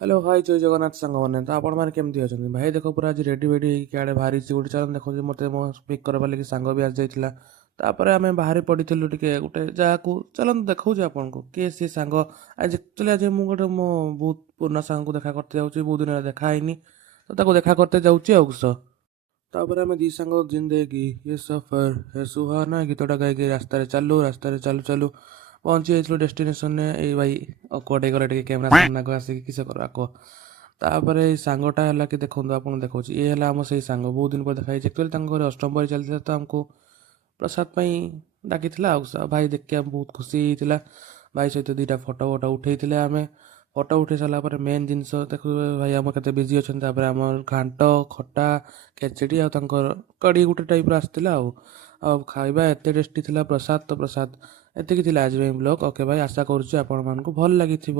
Hello hi जय जगन्नाथ साଙ୍ଗମାନେ ତ ଆପଣମାନେ କେମିତି ଅଛନ୍ତି ଭାଇ ଦେଖ ପୁରା ଆଜି ରେଡ଼ି ଫେଡ଼ି ହେଇକି ଆଡ଼େ ବାହାରିଛି ଗୋଟେ ଚାଲ ଦେଖନ୍ତୁ ମୋତେ ମୋ ପିକ୍ କରିବା ଲାଗି ସାଙ୍ଗ ବି ଆସିଯାଇଥିଲା ତାପରେ ଆମେ ବାହାରି ପଡ଼ିଥିଲୁ ଟିକେ ଗୋଟେ ଜାଗାକୁ ଚାଲନ୍ତୁ ଦେଖାଉଛି ଆପଣଙ୍କୁ କିଏ ସିଏ ସାଙ୍ଗ ଆଜି ଆକ୍ଚୁଆଲି ଆଜି ମୁଁ ଗୋଟେ ମୋ ବହୁତ ପୁରୁଣା ସାଙ୍ଗକୁ ଦେଖା କରତେ ଯାଉଛି ବହୁତ ଦିନ ହେଲା ଦେଖା ହେଇନି ତ ତାକୁ ଦେଖା କରତେ ଯାଉଛି ଆଉ କିସ ତାପରେ ଆମେ ଦି ସାଙ୍ଗ ଜିନ୍ଦେଗି ये सफर है सुहाना ଗୀତଟା ଗାଇକି ରାସ୍ତାରେ ଚାଲୁ ଚାଲୁ ପହଞ୍ଚି ଯାଇଥିଲୁ ଡେଷ୍ଟିନେସନରେ ଏଇ ଭାଇ ଅକୱାର୍ଡ଼ ହେଇଗଲା ଟିକେ କ୍ୟାମେରା ସାମ୍ନାକୁ ଆସିକି କିସ କର ଆକ ତାପରେ ଏଇ ସାଙ୍ଗଟା ହେଲା କି ଦେଖନ୍ତୁ ଆପଣଙ୍କୁ ଦେଖାଉଛି ଇଏ ହେଲା ଆମ ସେଇ ସାଙ୍ଗ ବହୁତ ଦିନ ପରେ ଦେଖା ହେଇଛି ଆକ୍ଚୁଆଲି ତାଙ୍କ ଘରେ ଅଷ୍ଟମ ପରି ଚାଲିଥିଲା ତ ଆମକୁ ପ୍ରସାଦ ପାଇଁ ଡାକିଥିଲା ଆଉ ଭାଇ ଦେଖିକି ଆମେ ବହୁତ ଖୁସି ହେଇଥିଲା ଭାଇ ସହିତ ଦୁଇଟା ଫଟୋ ଉଠେଇଥିଲେ ଆମେ ଫଟୋ ଉଠେଇ ସାରିଲା ପରେ ମେନ୍ ଜିନିଷ ଦେଖୁ ଭାଇ ଆମର କେତେ ବିଜି ଅଛନ୍ତି ତାପରେ ଆମର ଘାଣ୍ଟ ଖଟା ଖେଚେଡ଼ି ଆଉ ତାଙ୍କର କଡ଼ି ଗୋଟେ ଟାଇପ୍ର ଆସିଥିଲା ଆଉ ଖାଇବା ଏତେ ଟେଷ୍ଟି ଥିଲା ପ୍ରସାଦ ତ ପ୍ରସାଦ ଏତିକି ଥିଲା ଆଜି ପାଇଁ ବ୍ଲଗ୍ ଓକେ ଭାଇ ଆଶା କରୁଛି ଆପଣମାନଙ୍କୁ ଭଲ ଲାଗିଥିବ।